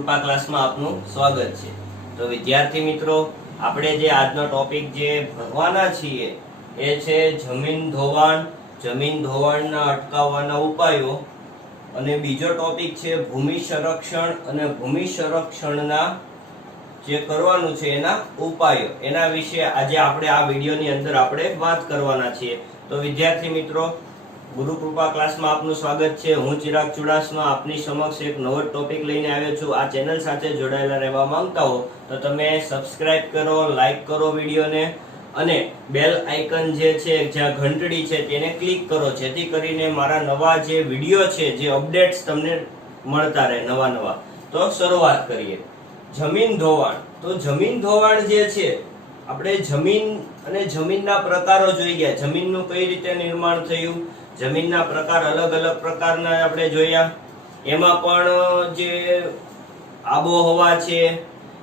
ગુરુકૃપા ક્લાસમાં આપનું સ્વાગત છે। તો વિદ્યાર્થી મિત્રો, આપણે જે આજનો ટોપિક જે ભણવાના છીએ એ છે જમીન ધોવાણ, જમીન ધોવાણના અટકાવવાના ઉપાયો, અને બીજો ટોપિક છે ભૂમિ સંરક્ષણ અને ભૂમિ સંરક્ષણના જે કરવાનું છે એના ઉપાયો, એના વિશે આજે આપણે આ વિડીયોની અંદર આપણે વાત કરવાના છીએ। તો વિદ્યાર્થી મિત્રો, ગુરુકૃપા ક્લાસમાં આપનું સ્વાગત છે। હું ચિરાગ ચુડાસમા આપની સમક્ષ એક નવો ટોપિક લઈને આવ્યો છું। આ ચેનલ સાથે જોડાયેલા રહેવા માંગતા હો તો તમે સબસ્ક્રાઇબ કરો, લાઈક કરો વિડીયોને, અને બેલ આઇકન જે છે જ્યાં ઘંટડી છે તેને ક્લિક કરો, જેથી કરીને મારા નવા જે વિડીયો છે જે અપડેટ્સ તમને મળતા રહે નવા। તો શરૂઆત કરીએ। જમીન ધોવાણ। તો જમીન ધોવાણ જે છે, આપણે જમીન અને જમીનના પ્રકારો જોઈ ગયા, જમીનનું કઈ રીતે નિર્માણ થયું, જમીનના પ્રકાર અલગ અલગ પ્રકારના આપણે જોયા। એમાં પણ જે આબોહવા છે,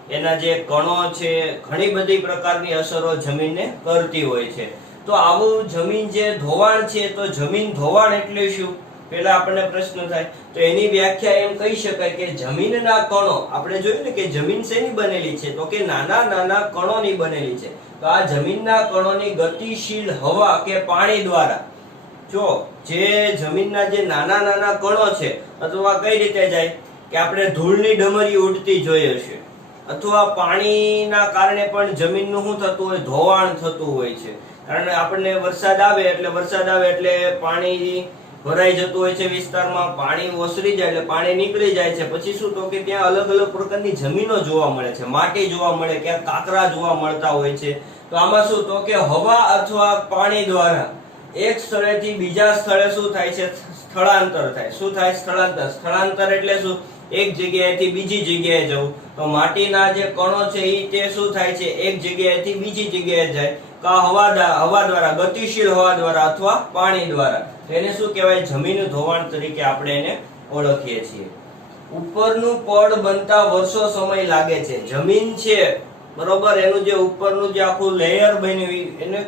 એના જે કણો છે, ઘણી બધી પ્રકારની અસરો જમીનને કરતી હોય છે। તો આવું જમીન જે ધોવાણ છે, તો જમીન ધોવાણ એટલે શું, પેલા આપણને પ્રશ્ન થાય તો એની વ્યાખ્યા એમ કહી શકાય કે જમીનના કણો, આપણે જોયું ને કે જમીન શેની બનેલી છે, તો કે નાના નાના કણોની બનેલી છે। તો આ જમીનના કણોની ગતિશીલ હવા કે પાણી દ્વારા, જો જે જમીનના જે નાના નાના કણો છે, અથવા કઈ રીતે જાય કે આપણે ધૂળની ડમરી ઉડતી જોઈ હશે, અથવા પાણીના કારણે પણ જમીનનું શું થતું હોય, ધોવાણ થતું હોય છે। કારણ આપણને વરસાદ આવે એટલે પાણી ભરાઈ જતું હોય છે વિસ્તારમાં, પાણી ઓસરી જાય એટલે પાણી નીકળી જાય છે, પછી શું તો કે ત્યાં અલગ અલગ પ્રકારની જમીનો જોવા મળે છે, માટી જોવા મળે, ક્યાંક કાંકરા જોવા મળતા હોય છે। તો આમાં શું તો કે હવા અથવા પાણી દ્વારા એક સ્થળેથી બીજા સ્થળે શું થાય છે, સ્થળાંતર થાય। શું થાય? સ્થળાંતર એટલે શું? એક જગ્યાએથી બીજી જગ્યાએ જવું। તો માટીના જે કણો છે તે શું થાય છે, એક જગ્યાએથી બીજી જગ્યાએ જાય, કા હવા દ્વારા, ગતિશીલ હવા દ્વારા અથવા પાણી દ્વારા। એને શું કહેવાય? જમીન ધોવાણ તરીકે આપણે એને ઓળખીએ છીએ। ઉપરનું પડ બનતા વર્ષો સમય લાગે છે। જમીન છે બરોબર, એનું જે ઉપરનું જે આખું લેયર બન્યું એને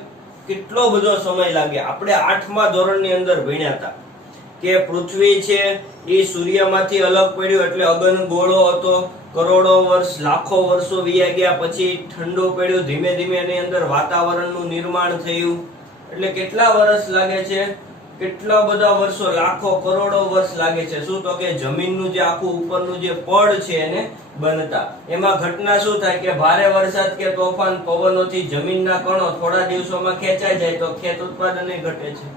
કેટલો બધો સમય લાગે। આપણે 8મા ધોરણની અંદર ભણ્યા હતા કે પૃથ્વી છે એ સૂર્યમાંથી અલગ પડ્યું એટલે અગન ગોળો હતો, કરોડો વર્ષ, લાખો વર્ષો વીયા ગયા, પછી ઠંડુ પડ્યું, ધીમે ધીમે એની અંદર વાતાવરણનું નિર્માણ થયું, એટલે કેટલા વર્ષ લાગે છે? કેટલા બધા વર્ષો, લાખો કરોડો વર્ષ લાગે છે। શું તો કે જમીનનું જે આખું ઉપરનું જે પડ છે એને બનતા। એમાં ઘટના શું થાય કે ભારે વરસાદ કે તોફાન, પવનોથી જમીનના કણો થોડા દિવસોમાં ખેંચાઈ જાય તો ખેત ઉત્પાદન ઘટે છે।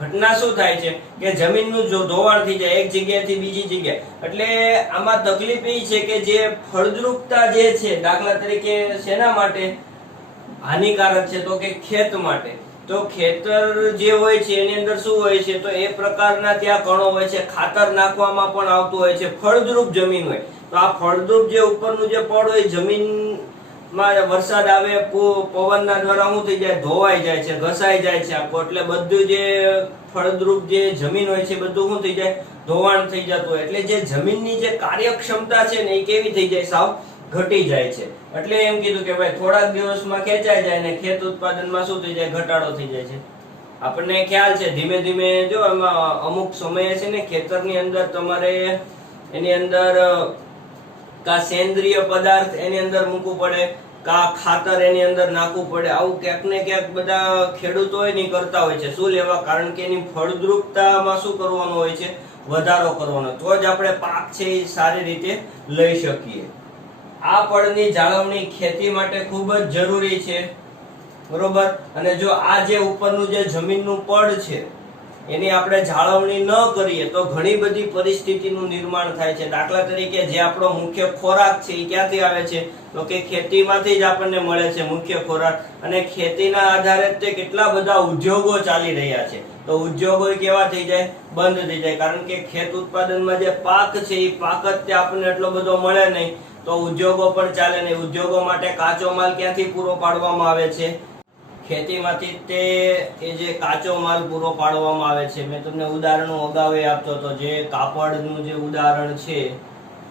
ઘટના શું થાય છે કે જમીનનું જો ધોવાણ થઈ જાય એક જગ્યાએથી બીજી જગ્યાએ, એટલે આમાં તકલીફ એ છે કે જે ફળદ્રુપતા જે છે, દાખલા તરીકે શેના માટે હાનિકારક છે, તો કે ખેત માટે। તો ખેતર જે હોય છે એની અંદર શું હોય છે, તો એ પ્રકારના ત્યાં કણો હોય છે, ખાતર નાખવામાં પણ આવતું હોય છે, ફળદ્રુપ જમીન હોય। તો આ ફળદ્રુપ જે ઉપરનું જે પડ હોય, જમીનમાં વરસાદ આવે, પવનના દ્વારા શું થઈ જાય, ધોવાઈ જાય છે, ઘસાઈ જાય છે આખો, એટલે બધું જે ફળદ્રુપ જે જમીન હોય છે બધું શું થઈ જાય, ધોવાણ થઈ જતું હોય, એટલે જે જમીનની જે કાર્યક્ષમતા છે ને એ કેવી થઈ જાય, સાવ ઘટી જાય છે। એટલે એમ કીધું કે ભાઈ થોડાક દિવસમાં ખેંચાઈ જાય ને ખેત ઉત્પાદનમાં શું થઈ જાય, ઘટાડો થઈ જાય છે। આપણને ખ્યાલ છે ધીમે ધીમે, જો એમાં અમુક સમયે છે ને ખેતરની અંદર તમારે એની અંદર કા સેન્દ્રિય પદાર્થ એની અંદર મૂકવું પડે, કા ખાતર એની અંદર નાખવું પડે। આવું ક્યાંક ને ક્યાંક બધા ખેડૂતો નહીં કરતા હોય છે। શું લેવા? કારણ કે એની ફળદ્રુપતામાં શું કરવાનું હોય છે, વધારો કરવાનો, તો જ આપણે પાક છે એ સારી રીતે લઈ શકીએ। આ પડની જાળવણી ખેતી માટે ખૂબ જ જરૂરી છે, બરોબર। અને જો આ જે ઉપરનું જે જમીનનું પડ છે એની આપણે જાળવણી ન કરીએ તો ઘણી બધી પરિસ્થિતિનું નિર્માણ થાય છે। દાખલા તરીકે જે આપણો મુખ્ય ખોરાક છે એ ક્યાંથી આવે છે, તો કે ખેતીમાંથી જ આપણને મળે છે મુખ્ય ખોરાક, અને ખેતીના આધારે તે કેટલા બધા ઉદ્યોગો ચાલી રહ્યા છે। તો ઉદ્યોગો કેવા થઈ જાય, બંધ થઈ જાય, કારણ કે ખેત ઉત્પાદનમાં જે પાક છે એ પાક જ આપણને એટલો બધો મળે નહીં, તો ઉદ્યોગો પણ ચાલે નહીં। ઉદ્યોગો માટે કાચો માલ ક્યાંથી પૂરો પાડવામાં આવે છે, ખેતીમાંથી તે એ જે કાચો માલ પૂરો પાડવામાં આવે છે। મેં તમને ઉદાહરણો અગાઉ આપતો હતો, જે કાપડનું જે ઉદાહરણ છે,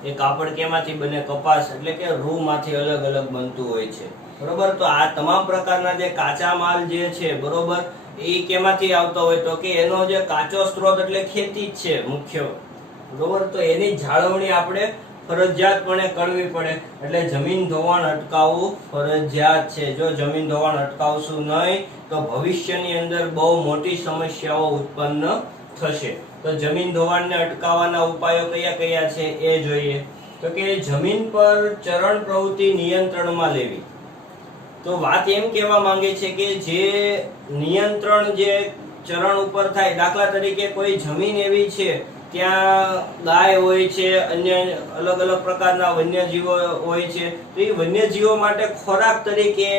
એ કાપડ કેમાંથી બને, કપાસ એટલે કે રૂમાંથી અલગ અલગ બનતું હોય છે, બરોબર। તો આ તમામ પ્રકારના જે કાચા માલ જે છે, બરોબર, એ કેમાંથી આવતો હોય, તો કે એનો જે કાચો સ્ત્રોત એટલે ખેતી જ છે મુખ્ય, બરોબર। તો એની જાળવણી આપણે ફરજિયાતપણે કરવી પડે. એટલે જમીન ધોવાણ અટકાવવું ફરજિયાત છે. જો જમીન ધોવાણ અટકાવશું નહીં તો ભવિષ્યની અંદર બહુ મોટી સમસ્યાઓ ઉત્પન્ન થશે. તો જમીન ધોવાણને અટકાવવાના ઉપાયો કયા કયા છે એ જોઈએ. તો કે જમીન પર ચરણ પ્રવૃત્તિ નિયંત્રણમાં લેવી. તો વાત એમ કહેવા માંગે છે કે જે નિયંત્રણ જે ચરણ ઉપર થાય, દાખલા તરીકે કોઈ જમીન એવી છે ત્યાં ગાય હોય છે, અન્ય અલગ અલગ પ્રકારના વન્યજીવો હોય છે, તો એ વન્યજીવો માટે ખોરાક તરીકે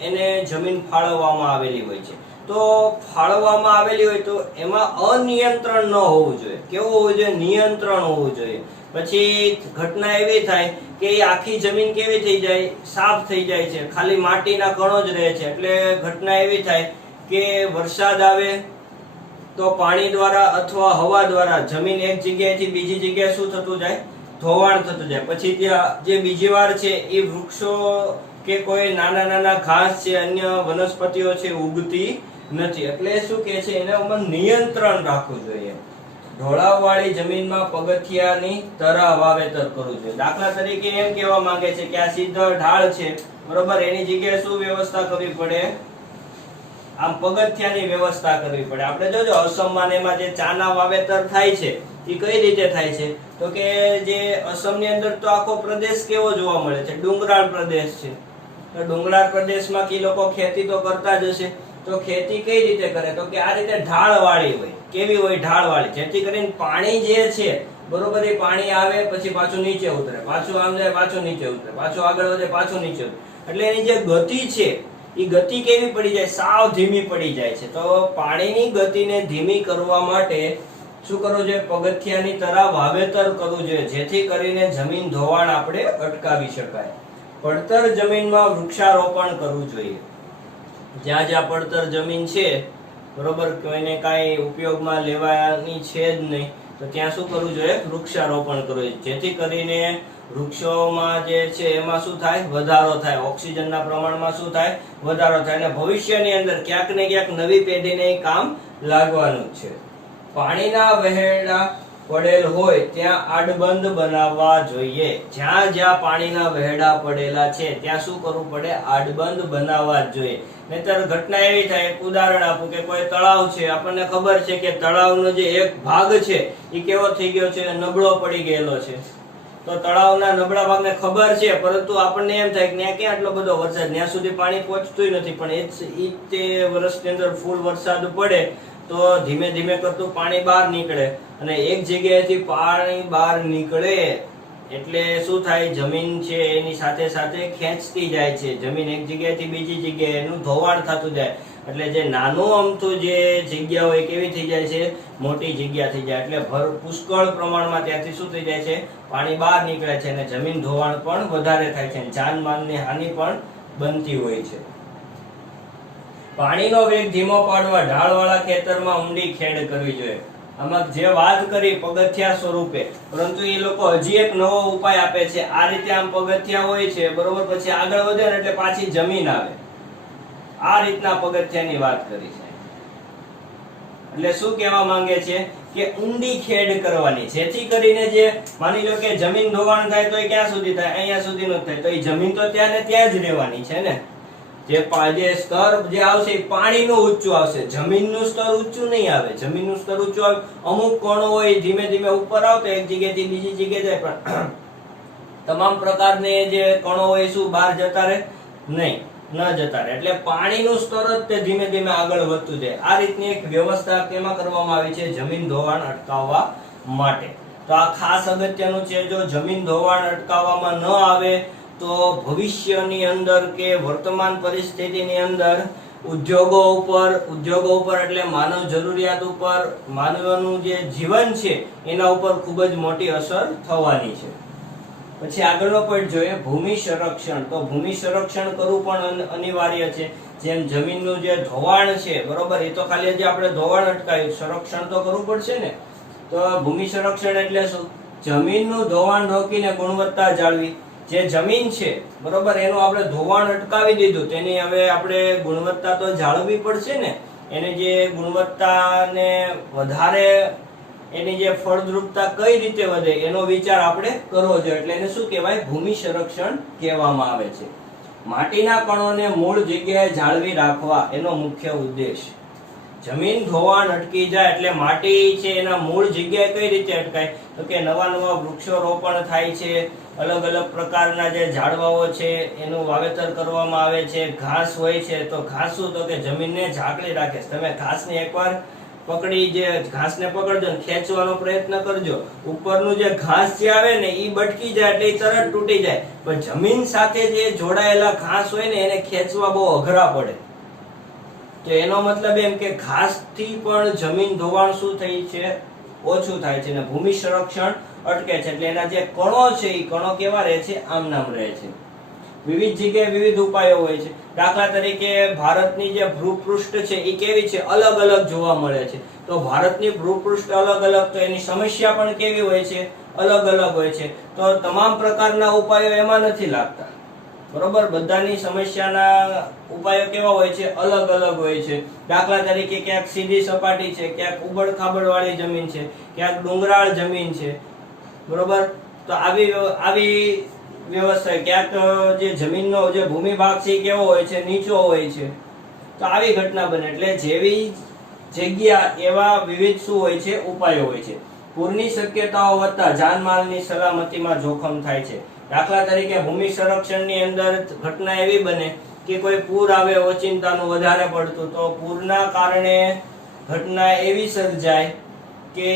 એને જમીન ફાળવવામાં આવેલી હોય છે. તો ફાળવવામાં આવેલી હોય તો એમાં અનિયંત્રણ ન હોવું જોઈએ. કેવું હોવું જોઈએ? નિયંત્રણ હોવું જોઈએ. પછી ઘટના એવી થાય કે એ આખી જમીન કેવી થઈ જાય? સાફ થઈ જાય છે, ખાલી માટીના કણો જ રહે છે. એટલે ઘટના એવી થાય કે વરસાદ આવે તો પાણી દ્વારા અથવા હવા દ્વારા જમીન એક જગ્યાએથી બીજી જગ્યાએ શું થતું જાય? ધોવાણ થતું જાય. પછી ત્યાં જે બીજી વાર છે એ વૃક્ષો કે કોઈ નાના નાના ઘાસ છે, અન્ય વનસ્પતિઓ છે, ઉગતી નથી. એટલે શું કે છે, એને ઉપર નિયંત્રણ રાખવું જોઈએ. ઢોળાવવાળી જમીનમાં પગથિયાની તરા વાવેતર કરવું જોઈએ. દાખલા તરીકે એમ કહેવા માંગે છે કે આ સીધો ઢાળ છે, બરોબર, એની જગ્યાએ શું વ્યવસ્થા કરવી પડે? આમ પગથિયાની વ્યવસ્થા કરવી પડે. આપણે જોજો અસમમાં એમાં જે ચાના વાવેતર થાય છે એ કઈ રીતે થાય છે? તો કે જે અસમની અંદર તો આખો પ્રદેશ કેવો જોવા મળે છે? ડુંગરાળ પ્રદેશ છે. તો ડુંગરાળ પ્રદેશમાં કે લોકો ખેતી તો કરતા જ હશે. તો ખેતી કઈ રીતે કરે? તો કે આ રીતે ઢાળ વાળી હોય. કેવી હોય? ઢાળ વાળી. જેથી કરીને પાણી જે છે, બરોબર, એ પાણી આવે પછી પાછું નીચે ઉતરે, પાછું આમ જાય, પાછું નીચે ઉતરે, પાછું આગળ વધે, પાછું નીચે ઉતરે. એટલે એની જે ગતિ છે એ ગતિ કેવી પડી જાય? સાવ ધીમી પડી જાય છે. તો પાણીની ગતિને ધીમી કરવા માટે શું કરવું જોઈએ? પગથિયાની તરફ વાવેતર કરવું જોઈએ, જેથી કરીને જમીન ધોવાણ આપણે અટકાવી શકાય. પડતર જમીનમાં વૃક્ષારોપણ કરવું જોઈએ. જ્યાં જ્યાં પડતર જમીન છે, બરોબર, કોઈને કાંઈ ઉપયોગમાં લેવાની છે જ નહીં, તો ત્યાં શું કરવું જોઈએ? વૃક્ષારોપણ કરવું જોઈએ, જેથી કરીને વૃક્ષોમાં જે છે એમાં શું થાય? વધારો થાય. ઓક્સિજનના પ્રમાણમાં શું થાય? વધારો થાય. અને ભવિષ્યની અંદર ક્યાંક ને ક્યાંક નવી પેઢીને કામ લાગવાનું છે. પાણીના વહેડા પડેલ હોય ત્યાં આડબંધ બનાવવા જોઈએ. જ્યાં જ્યાં પાણીના વહેડા પડેલા છે ત્યાં શું કરવું પડે? આડબંધ બનાવવા જ જોઈએ. નહીતર ઘટના એવી થાય, એક ઉદાહરણ આપું કે કોઈ તળાવ છે, આપણને ખબર છે કે તળાવનો જે એક ભાગ છે એ કેવો થઈ ગયો છે? નબળો પડી ગયેલો છે. તો તળાવના નબળા ભાગને ખબર છે, પરંતુ આપણને એમ થાય કે ત્યાં ક્યાં આટલો બધો વરસાદ, ત્યાં સુધી પાણી પહોંચતું નથી. પણ એ તે વર્ષની અંદર ફૂલ વરસાદ પડે તો ધીમે ધીમે કરતું પાણી બહાર નીકળે, અને એક જગ્યાએથી પાણી બહાર નીકળે એટલે શું થાય? જમીન છે એની સાથે સાથે ખેંચતી જાય છે. જમીન એક જગ્યાએથી બીજી જગ્યાએ એનું ધોવાણ થતું જાય. એટલે જે નાનું અમથું જે જગ્યા હોય કેવી થઈ જાય છે? મોટી જગ્યા થઈ જાય. એટલે પુષ્કળ પ્રમાણમાં ત્યાંથી શું થઈ જાય છે? પાણી બહાર નીકળે છે, અને જમીન ધોવાણ પણ વધારે થાય છે, જાનમાલની હાનિ પણ બનતી હોય છે. પાણીનો વેગ ધીમો પાડવા ઢાળવાળા ખેતરમાં ઊંડી ખેડ કરવી જોઈએ. આમાં જે વાત કરી પગથિયા સ્વરૂપે, પરંતુ એ લોકો હજી એક નવો ઉપાય આપે છે. આ રીતે આમ પગથિયા હોય છે, બરોબર, પછી આગળ વધે ને એટલે પાછી જમીન આવે. આ રીતના પગથિયાની વાત કરી છે. એટલે શું કહેવા માંગે છે કે ઊંડી ખેડ કરવાની, જેથી કરીને જે માની લો કે જમીન ધોવાણ થાય તો એ ક્યાં સુધી થાય? અહીંયા સુધી ન થાય. તો એ જમીન તો ત્યાં ને ત્યાં જ રહેવાની છે ને. જે સ્તર જે આવશે પાણીનું ઊંચું આવશે, જમીનનું સ્તર ઊંચું નહીં આવે. જમીનનું સ્તર ઊંચું આવે, અમુક કણો હોય ધીમે ધીમે ઉપર આવતા એક જગ્યાએથી બીજી જગ્યાએ જાય, પણ તમામ પ્રકારને જે કણો હોય શું બહાર જતા રહે? નહીં, ન જતા રહે. એટલે પાણીનું સ્તર જ તે ધીમે ધીમે આગળ વધતું જાય. આ રીતની એક વ્યવસ્થા કેમાં કરવામાં આવી છે? જમીન ધોવાણ અટકાવવા માટે. તો આ ખાસ અગત્યનું છે. જો જમીન ધોવાણ અટકાવવામાં ન આવે તો ભવિષ્યની અંદર કે વર્તમાન પરિસ્થિતિની અંદર ઉદ્યોગો ઉપર એટલે માનવ જરૂરિયાત ઉપર, માનવનું જે જીવન છે એના ઉપર ખૂબ જ મોટી અસર થવાની છે. પછી આગળનો પોઈન્ટ જોઈએ, ભૂમિ સંરક્ષણ. તો ભૂમિ સંરક્ષણ કરવું પણ અનિવાર્ય છે. જેમ જમીનનું જે ધોવાણ છે, બરોબર, એ તો ખાલી જે આપણે ધોવાણ અટકાવ્યું, સંરક્ષણ તો કરવું પડશે ને. તો ભૂમિ સંરક્ષણ એટલે શું? જમીનનું ધોવાણ રોકીને ગુણવત્તા જાળવી. જે જમીન છે, બરોબર, એનું આપણે ધોવાણ અટકાવી દીધું, તેની હવે આપણે ગુણવત્તા તો જાળવવી પડશે ને. એની જે ગુણવત્તાને વધારે એની જે ફળદ્રુપતા કઈ રીતે વધે એનો વિચાર આપણે કરવો જોઈએ. એટલે એને શું કહેવાય? ભૂમિ સંરક્ષણ કહેવામાં આવે છે. માટીના કણોને મૂળ જગ્યાએ જાળવી રાખવા એનો મુખ્ય ઉદ્દેશ. જમીન ધોવાણ અટકી જાય એટલે માટી છે એના મૂળ જગ્યાએ કઈ રીતે અટકાય? તો કે નવા નવા વૃક્ષો રોપણ થાય છે, અલગ અલગ પ્રકારના જે ઝાડવાઓ છે એનું વાવેતર કરવામાં આવે છે, ઘાસ હોય છે તો ઘાસ શું? તો કે જમીનને ઝાકળી રાખે છે. તમે ઘાસને એકવાર પકડી જે ઘાસને પકડજો ને ખેંચવાનો પ્રયત્ન કરજો, ઉપરનું જે ઘાસ જે આવે ને એ બટકી જાય એટલે એ તરત તૂટી જાય, પણ જમીન સાથે જે જોડાયેલા ઘાસ હોય ને એને ખેંચવા બહુ અઘરા પડે. તો એનો મતલબ એમ કે ઘાસથી પણ જમીન ધોવાણ શું થઈ છે? ઓછું થાય છે, અને ભૂમિ સંરક્ષણ અટકે છે. એટલે એના જે કણો છે એ કણો કેવા રહે છે? આમ નામ રહે છે. વિવિધ જગ્યાએ વિવિધ ઉપાયો હોય છે. દાખલા તરીકે ભારતની જે ભૂપૃષ્ઠ છે એ કેવી છે? અલગ અલગ જોવા મળે છે. તો ભારતની ભૂપૃષ્ઠ અલગ અલગ, તો એની સમસ્યા પણ કેવી હોય છે? અલગ અલગ હોય છે. તો તમામ પ્રકારના ઉપાયો એમાં નથી લાગતા, બરોબર? બધાની સમસ્યાના ઉપાયો કેવા હોય છે? અલગ અલગ હોય છે. દાખલા તરીકે ક્યાંક સીધી સપાટી છે, ક્યાંક ઉબડ ખાબડ વાળી જમીન છે, ક્યાંક ડુંગરાળ જમીન છે, બરોબર? તો આવી વ્યવસ્થા, ક્યાંક જે જમીનનો જે ભૂમિ ભાગ છે કેવો હોય છે? નીચો હોય છે. તો આવી ઘટના બને. એટલે જેવી જગ્યા એવા વિવિધ શું હોય છે? ઉપાયો હોય છે. પૂરની શક્યતાઓ વધતા જાનમાલની સલામતીમાં જોખમ થાય છે. દાખલા તરીકે ભૂમિ સંરક્ષણની અંદર ઘટના એવી બને કે કોઈ પૂર આવે ઓચિંતાનું વધારે પડતું, તો પૂરના કારણે ઘટના એવી સર્જાય કે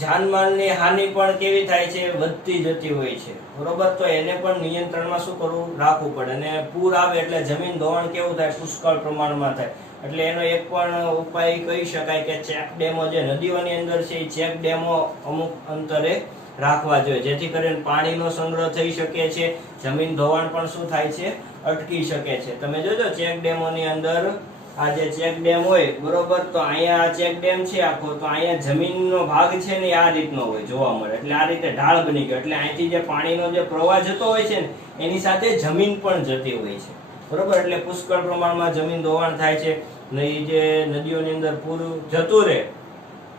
જાનમાલની હાનિ પણ કેવી થાય છે? વધતી જતી હોય છે, બરોબર? તો એને પણ નિયંત્રણમાં શું કરવું? રાખવું પડે. અને પૂર આવે એટલે જમીન ધોવાણ કેવું થાય? પુષ્કળ પ્રમાણમાં થાય. એટલે એનો એક પણ ઉપાય કહી શકાય કે ચેક ડેમો જે નદીઓની અંદર છે એ ચેક ડેમો અમુક અંતરે રાખવા જોઈએ, જેથી કરીને પાણીનો સંગ્રહ થઈ શકે છે, જમીન ધોવાણ પણ શું થાય છે? અટકી શકે છે. તમે જોજો ચેક ડેમોની અંદર આ જે ચેક ડેમ હોય, બરોબર? તો અહીંયા આ ચેક ડેમ છે આખો, તો અહીંયા જમીનનો ભાગ છે ને આ રીતનો હોય, જોવા મળે. એટલે આ રીતે ઢાળ બની ગયો, એટલે અહીંથી જે પાણીનો જે પ્રવાહ જતો હોય છે ને એની સાથે જમીન પણ જતી હોય છે, બરોબર? એટલે પુષ્કળ પ્રમાણમાં જમીન ધોવાણ થાય છે. ને જે નદીઓની અંદર પૂર જતું રહે,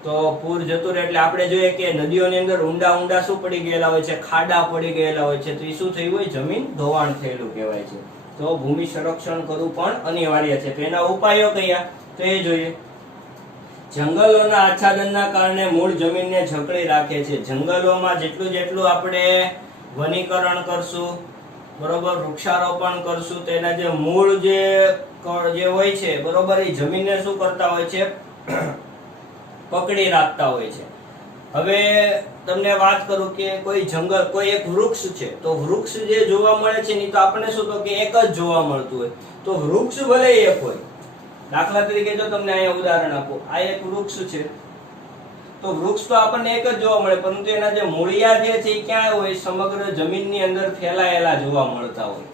તો પૂર જતું રહે એટલે આપણે જોઈએ કે નદીઓની અંદર ઊંડા ઊંડા શું પડી ગયેલા હોય છે? ખાડા પડી ગયેલા હોય છે. તો એ શું થયું હોય? જમીન ધોવાણ થયેલું કહેવાય છે. તો ભૂમિ સંરક્ષણ કરવું પણ અનિવાર્ય છે. તો એના ઉપાયો કયા? તો એ જોઈએ. જંગલોના આચ્છાદનના કારણે મૂળ જમીનને જકડી રાખે છે. જંગલોમાં જેટલું આપણે વનીકરણ કરશું, બરોબર, વૃક્ષારોપણ કરશું, તો એના જે મૂળ જે હોય છે, બરોબર, એ જમીનને શું કરતા હોય છે? પકડી રાખતા હોય છે. હવે તમને વાત કરું કે કોઈ જંગલ, કોઈ એક વૃક્ષ છે, તો વૃક્ષ જે જોવા મળે છે ને તો આપણને શું તો કે એક જ જોવા મળતું હોય. તો વૃક્ષ ભલે એક હોય, દાખલા તરીકે જો તમને અહીંયા ઉદાહરણ આપો, આ એક વૃક્ષ છે, તો વૃક્ષ તો આપણને એક જ જોવા મળે, પરંતુ એના જે મૂળિયા જે છે એ ક્યાં હોય? સમગ્ર જમીનની અંદર ફેલાયેલા જોવા મળતા હોય.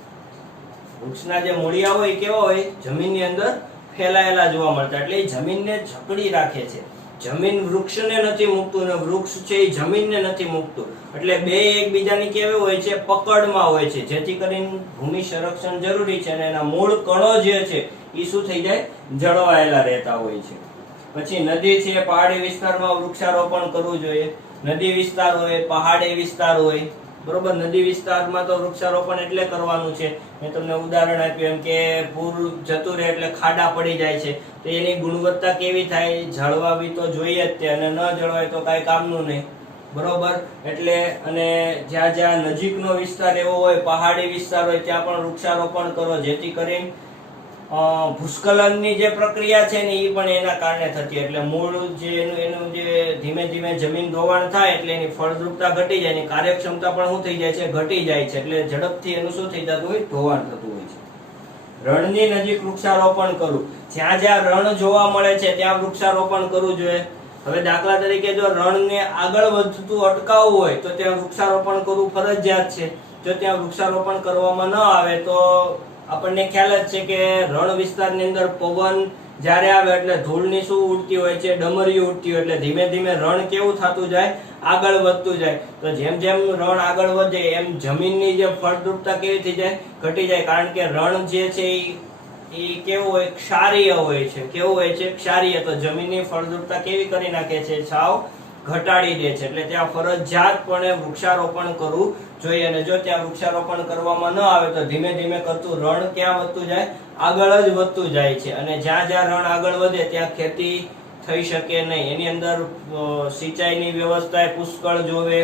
વૃક્ષના જે મૂળિયા હોય કેવા હોય? જમીનની અંદર ફેલાયેલા જોવા મળતા. એટલે એ જમીનને જકડી રાખે છે. જમીન વૃક્ષને નથી મૂકતું અને વૃક્ષ છે એ જમીનને નથી મૂકતું. એટલે બે એકબીજાની કેવી હોય છે? પકડમાં હોય છે, જેથી કરીને ભૂમિ સંરક્ષણ જરૂરી છે. અને એના મૂળ કણો જે છે એ શું થઈ જાય? જળવાયેલા રહેતા હોય છે. પછી નદી છે, પહાડી વિસ્તારમાં વૃક્ષારોપણ કરવું જોઈએ. નદી વિસ્તાર હોય, પહાડી વિસ્તાર હોય, બરોબર? નદી વિસ્તારમાં તો વૃક્ષારોપણ એટલે કરવાનું છે. મેં તમને ઉદાહરણ આપ્યું એમ કે પૂર જતું રહે એટલે ખાડા પડી જાય છે, તો એની ગુણવત્તા કેવી થાય? જળવાવી તો જોઈએ જ તે, અને ન જળવાય તો કાંઈ કામનું નહીં, બરોબર? એટલે અને જ્યાં જ્યાં નજીકનો વિસ્તાર એવો હોય, પહાડી વિસ્તાર હોય, ત્યાં પણ વૃક્ષારોપણ કરો, જેથી કરીને ભૂસ્ખલનની જે પ્રક્રિયા છે ને એ પણ એના કારણે થતી. એટલે મૂળ જે એનું જે ધીમે ધીમે જમીન ધોવાણ થાય એટલે એની ફળદ્રુપતા ઘટી જાય, એની કાર્યક્ષમતા પણ શું થઈ જાય છે? ઘટી જાય છે. એટલે ઝડપથી એનું શું થઈ જતું હોય? ધોવાણ થતું હોય છે. રણની નજીક વૃક્ષારોપણ કરવું. જ્યાં જ્યાં રણ જોવા મળે છે ત્યાં વૃક્ષારોપણ કરવું જોઈએ. હવે દાખલા તરીકે જો રણને આગળ વધતું અટકાવવું હોય તો ત્યાં વૃક્ષારોપણ કરવું ફરજિયાત છે. જો ત્યાં વૃક્ષારોપણ કરવામાં ન આવે તો આપણને ખ્યાલ જ છે કે રણ વિસ્તારની અંદર પવન જ્યારે આવે એટલે ધૂળની શું ઉડતી હોય છે? ડમરીઓ ઉડતી હોય. એટલે ધીમે ધીમે રણ કેવું થતું જાય? આગળ વધતું જાય. તો જેમ જેમ રણ આગળ વધે એમ જમીનની જે ફળદ્રુપતા કેવી થઈ જાય? ઘટી જાય. કારણ કે રણ જે છે એ કેવું હોય? ક્ષારીય હોય છે. કેવું હોય છે? ક્ષારીય. તો જમીનની ફળદ્રુપતા કેવી કરી નાખે છે? સાવ ઘટાડી દે છે. એટલે ત્યાં ફરજિયાતપણે વૃક્ષારોપણ કરવું જોઈએ. અને જો ત્યાં વૃક્ષારોપણ કરવામાં ન આવે તો ધીમે ધીમે કરતું રણ ક્યાં વધતું જાય? આગળ જ વધતું જાય છે. અને જ્યાં જ્યાં રણ આગળ વધે ત્યાં ખેતી થઈ શકે નહીં. એની અંદર સિંચાઈની વ્યવસ્થા પુષ્કળ જોવે,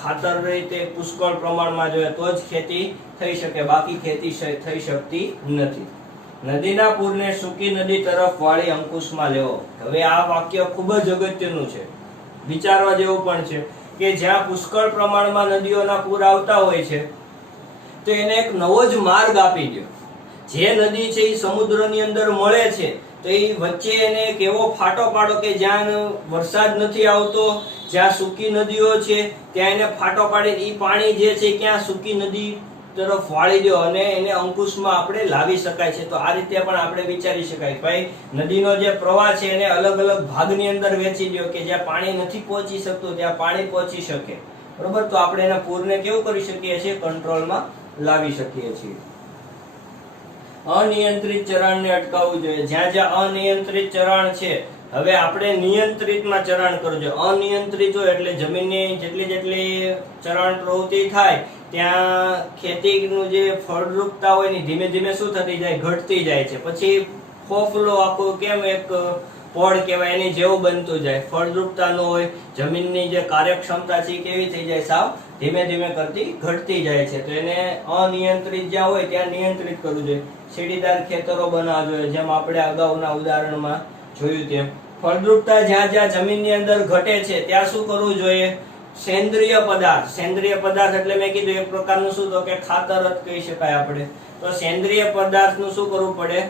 ખાતર રીતે પુષ્કળ પ્રમાણમાં જોઈએ તો જ ખેતી થઈ શકે, બાકી ખેતી થઈ શકતી નથી. નદીના પૂરને સૂકી નદી તરફ વાળી અંકુશમાં લેવો. હવે આ વાક્ય ખૂબ જ અગત્યનું છે, વિચારવા જેવું પણ છે કે જ્યાં પુષ્કળ પ્રમાણમાં નદીઓના પૂર આવતા હોય છે તો એને એક નવો જ માર્ગ આપી દો. જે નદી છે એ સમુદ્રની અંદર મળે છે તો એ વચ્ચે એને એક એવો ફાટો પાડો કે જ્યાં વરસાદ નથી આવતો, જ્યાં સૂકી નદીઓ છે ત્યાં એને ફાટો પાડી એ પાણી જે છે ક્યાં સૂકી નદી તરફ વાળી દો અને એને અંકુશમાં આપણે લાવી શકાય છે. તો આ રીતે પણ આપણે વિચારી શકાય ભાઈ નદીનો જે પ્રવાહ છે એને અલગ અલગ ભાગની અંદર વેચી દો કે જ્યાં પાણી નથી પહોંચી શકતું ત્યાં પાણી પહોંચી શકે, બરોબર. તો આપણે એના પૂરને કેવું કરી શકીએ છીએ? કંટ્રોલમાં લાવી શકીએ છીએ. અનિયંત્રિત ચરણને અટકાવવું જોઈએ. જ્યાં જ્યાં અનિયંત્રિત ચરણ છે, હવે આપણે નિયંત્રિતમાં ચરણ કરવું જોઈએ. અનિયંત્રિત હોય એટલે જમીનની જેટલી ચરણ પ્રવૃત્તિ થાય ત્યાં ખેતીનું જે ફળદ્રુપતા હોય ને ધીમે ધીમે શું થતી જાય? ઘટતી જાય છે. પછી ફોફલો આખો કેમ એક પડ કહેવાય એની જેવું બનતું જાય. ફળદ્રુપતા ન હોય, જમીનની જે કાર્યક્ષમતા છે કેવી થઈ જાય? સાવ ધીમે ધીમે કરતી ઘટતી જાય છે. તો એને અનિયંત્રિત જ્યાં હોય ત્યાં નિયંત્રિત કરવું જોઈએ. સીડીદાર ખેતરો બનાવવા જોઈએ, જેમ આપણે અગાઉના ઉદાહરણમાં જોયું તેમ. ફળદ્રુપતા જ્યાં જ્યાં જમીનની અંદર ઘટે છે ત્યાં શું કરવું જોઈએ? સેન્દ્રિય પદાર્થ. સેન્દ્રિય પદાર્થ એટલે મેં કીધું એક પ્રકારનું શું તો કે ખાતર જ કહી શકાય આપણે. તો સેન્દ્રિય પદાર્થનું શું કરવું પડે?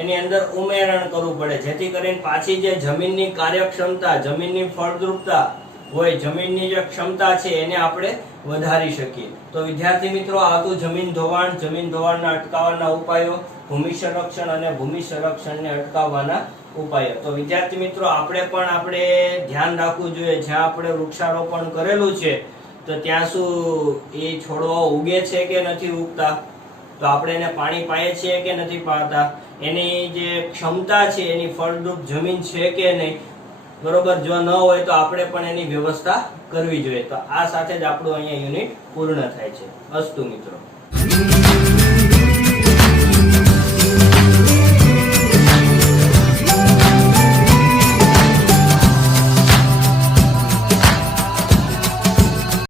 એની અંદર ઉમેરણ કરવું પડે, જેથી કરીને પાછી જે જમીનની કાર્યક્ષમતા, જમીનની ફળદ્રુપતા હોય, જમીનની જે ક્ષમતા છે એને આપણે વધારી શકીએ. તો વિદ્યાર્થી મિત્રો, આ હતું જમીન ધોવાણ, જમીન ધોવાણના અટકાવવાના ઉપાયો, ભૂમિ સંરક્ષણ અને ભૂમિ સંરક્ષણને અટકાવવાના ઉપાયો. તો વિદ્યાર્થી મિત્રો, આપણે ધ્યાન રાખવું જોઈએ જ્યાં આપણે વૃક્ષારોપણ કરેલું છે તો ત્યાં શું એ છોડવા ઉગે છે કે નથી ઉગતા, તો આપણે એને પાણી પાઈએ છીએ કે નથી પાતા, એની જે ક્ષમતા છે એની ફળદ્રુપ જમીન છે કે નહીં, બરોબર. જો ન હોય તો આપણે પણ એની વ્યવસ્થા કરવી જોઈએ. તો આ સાથે જ આપણું અહીંયા યુનિટ પૂર્ણ થાય છે. અસ્તુ મિત્રો.